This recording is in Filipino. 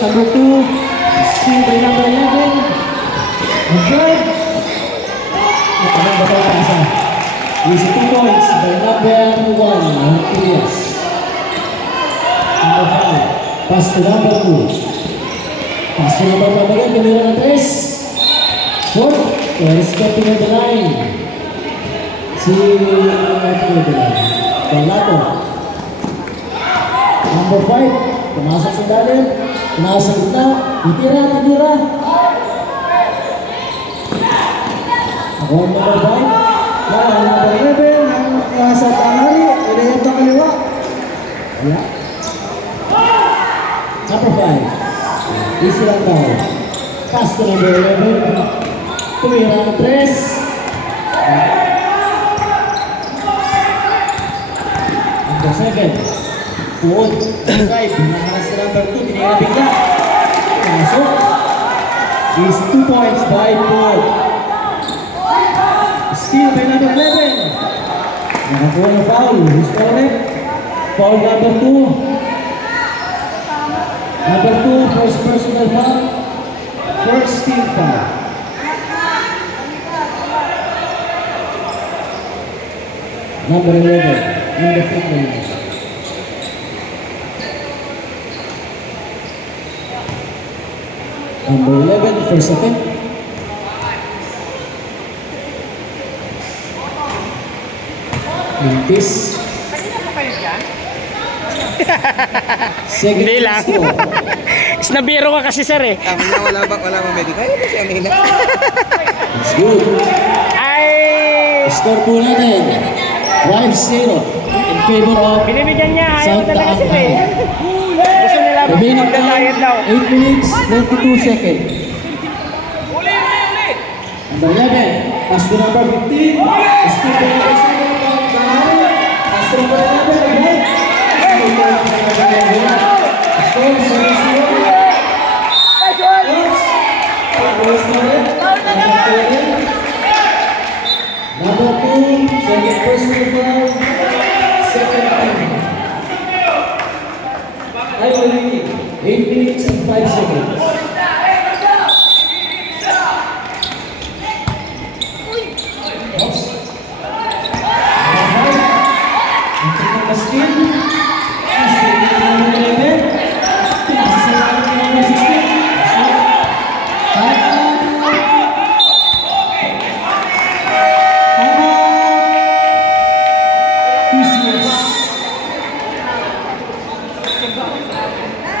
number 2. Steal by number 11. And third. Nakamang batay pa isa. Easy 2 points by number 1. Elias. Number 5. Pass to number 2. Pass to number 5 again. Tumira ng 3. Fourth. Stepping on the line. Si Palato. Number 5. Pumasok sa dalim. Pumasok sa gitna. Titira. Ako ang number 5. Yan, number 11. Ang nasa tanghali. Inayot na kaliwa. Wala. Number 5. Easy lang daw. Pass to number 11. Tumira ng 3. Number 7. Puot. 5. Nakakas na number 2. Tinira bigla. Pasok. Is 2 points by Puot. Steal by number 11. Nakakuha ng foul. Who's correct? Foul number 2. Number 2, first personal foul. First team foul. Number 11, in the front line. Number 11, first attempt. Mintis. Second. Hindi lang. Snabiro ka kasi sir eh. Wala bang medical? Kaya ba siya nila? That's good. Ay! Score po natin. 5-0 in favor of Binibigyan niya. Ayaw Santa talaga sir Ana. eh. Gusto nila Remaining time, magdadayat daw. 8 minutes, 22 seconds. Uli! Number 11, pass to number 15. Still the number 7 from Bahari. Pass to number 11 again. Score 7-0. Number 2, second personal foul. Second time. 8 minutes and 5 seconds.